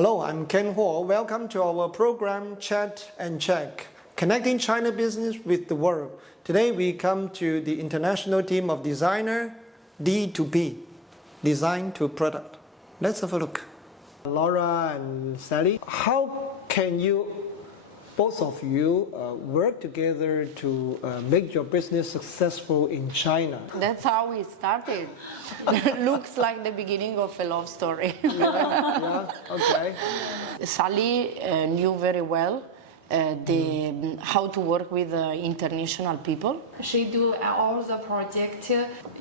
Hello, I'm Ken Huo. Welcome to our program Chat and Check, connecting China business with the world. Today we come to the international team of designer D2P, design to product. Let's have a look. Laura and Sally, how can you, both of you, work together to make your business successful in China? That's how we started. Looks like the beginning of a love story. Yeah, okay. Sally knew very well how to work with international people. She do all the project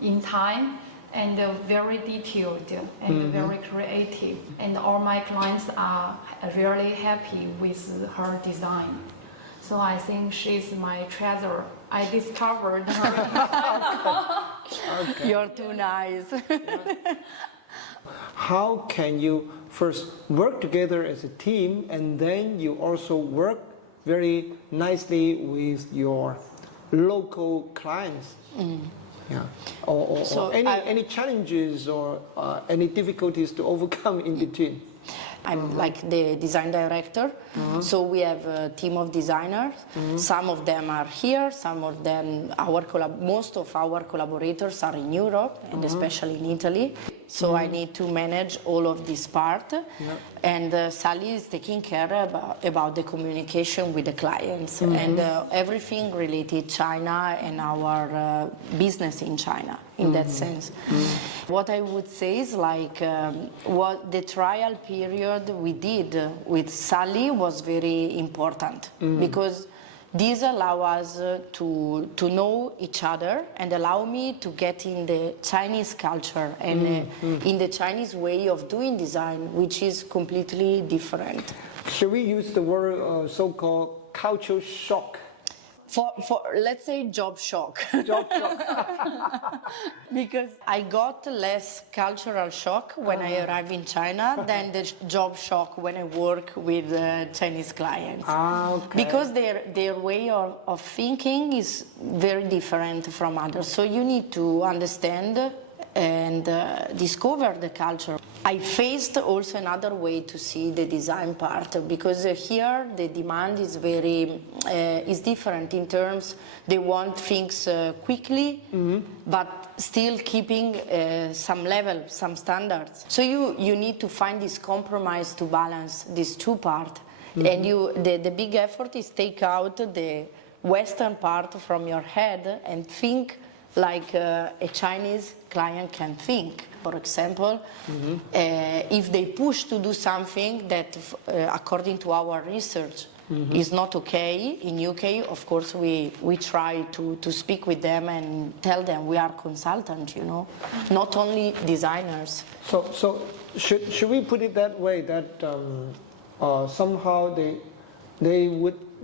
in time and very detailed and very creative. And all my clients are really happy with her design. So I think she's my treasure. I discovered her. Okay. You're too nice. How can you first work together as a team and then you also work very nicely with your local clients? Yeah. Or any challenges or any difficulties to overcome in between? I'm like the design director, so we have a team of designers. Some of them are here, some of them, most of our collaborators are in Europe and especially in Italy. So I need to manage all of this part. And Sally is taking care about the communication with the clients and everything related China and our business in China in that sense. What I would say is like what the trial period we did with Sally was very important because these allow us to know each other and allow me to get in the Chinese culture and in the Chinese way of doing design, which is completely different. Should we use the word so-called cultural shock? For let's say job shock. Job shock. Because I got less cultural shock when I arrived in China than the job shock when I work with Chinese clients. Okay. Because their way of thinking is very different from others. So you need to understand and discover the culture. I faced also another way to see the design part because here the demand is is different in terms they want things quickly but still keeping some level, some standards. So you need to find this compromise to balance these two parts. And the big effort is take out the Western part from your head and think like a Chinese client can think. For example, if they push to do something that, according to our research, is not okay in UK, of course we try to speak with them and tell them we are consultants, not only designers. So should we put it that way that somehow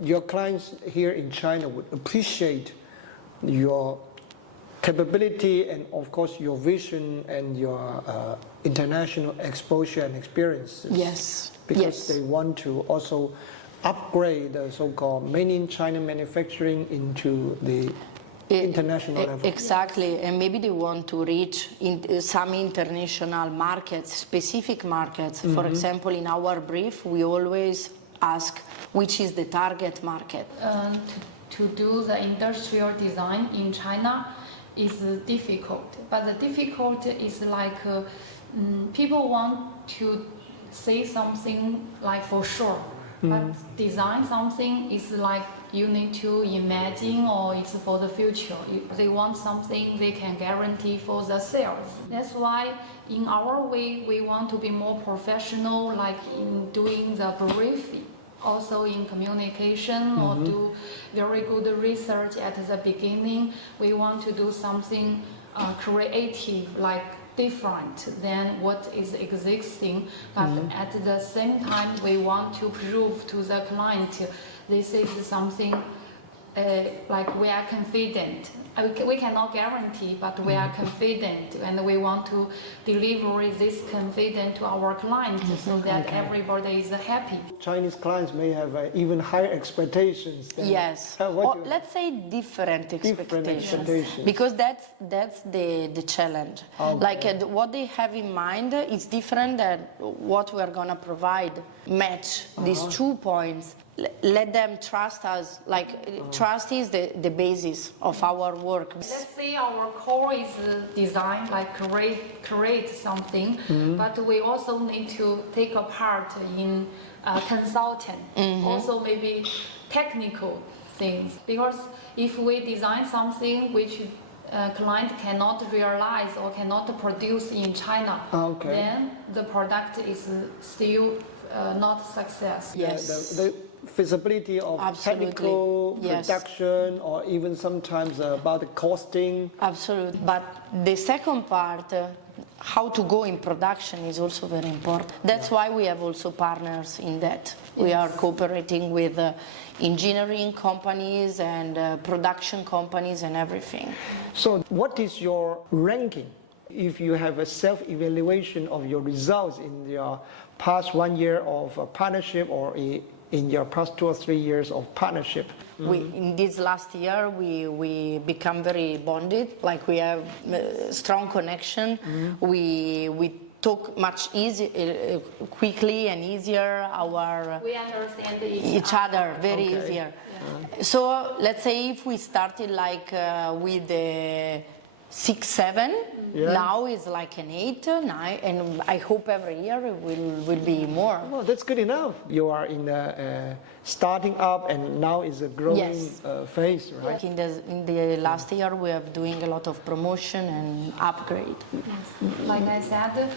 your clients here in China would appreciate your capability and of course your vision and your international exposure and experiences. Yes. Because they want to also upgrade the so-called made in China manufacturing into the international level. Exactly, and maybe they want to reach some international markets, specific markets. For example, in our brief, we always ask which is the target market. To do the industrial design in China is difficult, but the difficult is like people want to say something like for sure, but design something is like you need to imagine or it's for the future. They want something they can guarantee for the sales. That's why in our way we want to be more professional, like in doing the briefing. Also in communication or do very good research at the beginning. We want to do something creative, like different than what is existing, but at the same time we want to prove to the client this is something like we are confident we cannot guarantee, but we are confident, and we want to deliver this confidence to our clients so that everybody is happy. Chinese clients may have even higher expectations. Than, Yes, or let's say different expectations. Because that's the challenge. Okay. Like what they have in mind is different than what we are gonna provide. Match these 2 points. Let them trust us. Like trust is the basis of our work. Let's say our core is design, like create something, but we also need to take a part in consultant, also maybe technical things. Because if we design something which client cannot realize or cannot produce in China, then the product is still not success. Yes. The feasibility of technical production, or even sometimes about the costing. Absolutely. But the second part, how to go in production, is also very important. That's why we have also partners in that. We are cooperating with engineering companies and production companies and everything. So what is your ranking? If you have a self-evaluation of your results in your past 1 year of partnership, or in your past 2 or 3 years of partnership. In this last year, we become very bonded. Like we have strong connection. We talk much quickly and easier. We understand each other very easier. So let's say if we started like with the 6, 7. Now is like an 8, 9, and I hope every year it will be more. Well, that's good enough. You are in the starting up, and now is a growing phase, right? In the last year, we are doing a lot of promotion and upgrade. Yes. Like I said,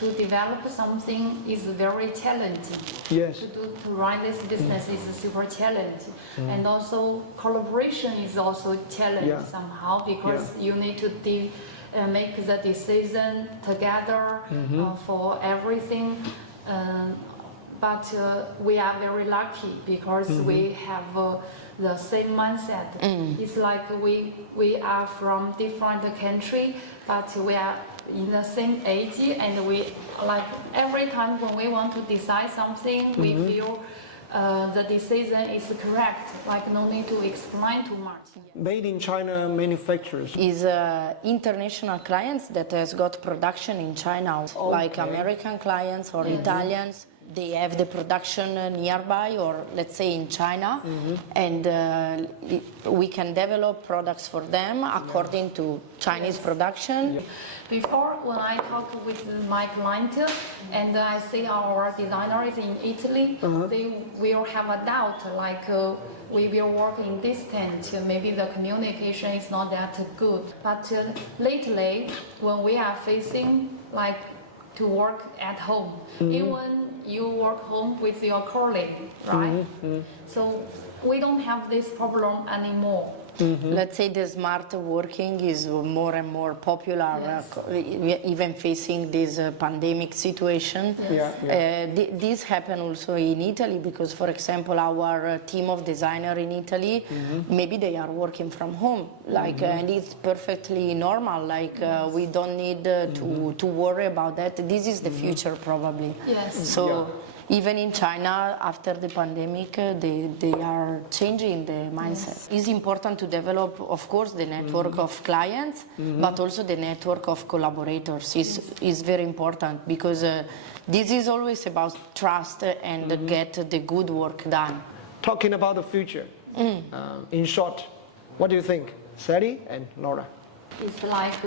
to develop something is very challenging. Yes. To run this business is super challenging. And also collaboration is also challenging somehow, because you need to make the decision together for everything. But we are very lucky because we have the same mindset. It's like we are from different country, but we are in the same age, and we like every time when we want to decide something, we feel the decision is correct. Like no need to explain too much. Made in China manufacturers. Is international clients that has got production in China, like American clients or Italians. They have the production nearby, or let's say in China, and we can develop products for them according to Chinese production. Before, when I talk with my client and I see our designers in Italy, they will have a doubt, like we will work in distance, maybe the communication is not that good. But lately, when we are facing like to work at home, even you work home with your colleague, right? So we don't have this problem anymore. Let's say the smart working is more and more popular, even facing this pandemic situation. This happened also in Italy, because, for example, our team of designers in Italy, maybe they are working from home, like, and it's perfectly normal. Like we don't need to worry about that. This is the future, probably. So. Even in China, after the pandemic, they are changing the mindset. It's important to develop, of course, the network of clients, but also the network of collaborators is very important, because this is always about trust and get the good work done. Talking about the future, in short, what do you think, Sally and Laura? It's like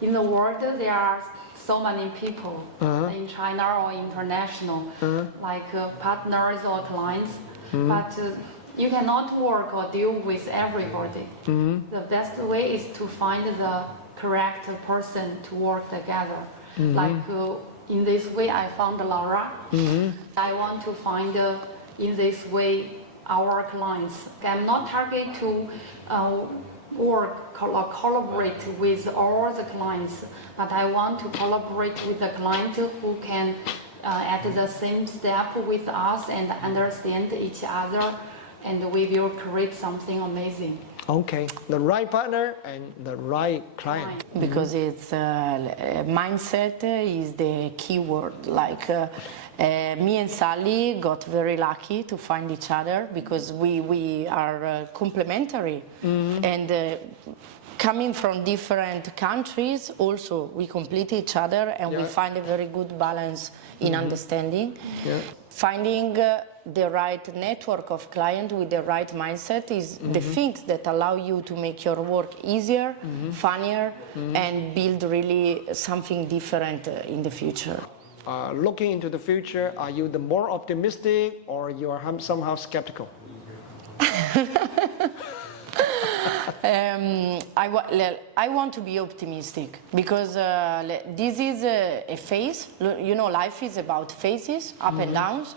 in the world there are so many people in China or international, like partners or clients, but you cannot work or deal with everybody. The best way is to find the correct person to work together. Like in this way I found Laura. I want to find in this way our clients. I'm not targeting to collaborate with all the clients, but I want to collaborate with the client who can at the same step with us and understand each other, and we will create something amazing. Okay, the right partner and the right client. Because it's mindset is the key word. Like me and Sally got very lucky to find each other because we are complementary and coming from different countries also we complete each other and we find a very good balance in understanding. Finding the right network of clients with the right mindset is the things that allow you to make your work easier, funnier, and build really something different in the future. Looking into the future, are you the more optimistic or you are somehow skeptical? I want to be optimistic because this is a phase. You know, life is about phases, up and downs.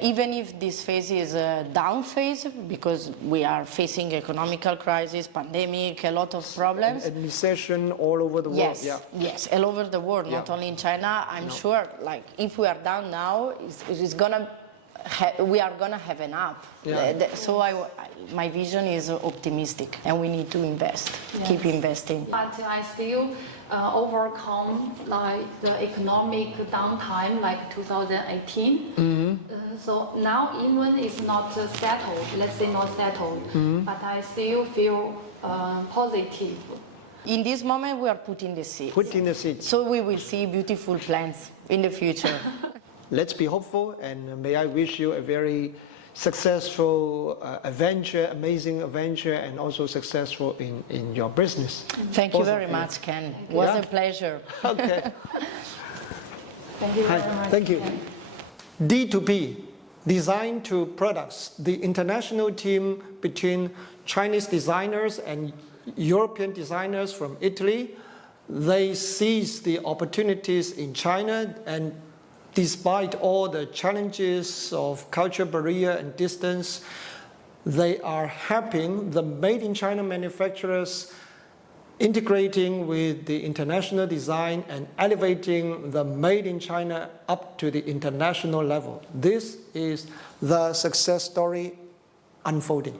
Even if this phase is a down phase, because we are facing economical crisis, pandemic, a lot of problems. And recession all over the world. Yes, all over the world, not only in China. I'm sure, like, if we are down now, it's gonna. We are going to have an up. So my vision is optimistic and we need to invest, keep investing. But I still overcome like the economic downtime like 2018. So now even it's not settled, let's say not settled, but I still feel positive. In this moment we are putting the seeds. Putting the seeds. So we will see beautiful plants in the future. Let's be hopeful, and may I wish you a very successful adventure, amazing adventure, and also successful in your business. Thank you very much, Ken. It was a pleasure. Okay. Thank you very much. Thank you. D2P, Design to Products, the international team between Chinese designers and European designers from Italy. They seized the opportunities in China, and despite all the challenges of cultural barrier and distance, they are helping the made in China manufacturers integrating with the international design and elevating the made in China up to the international level. This is the success story unfolding.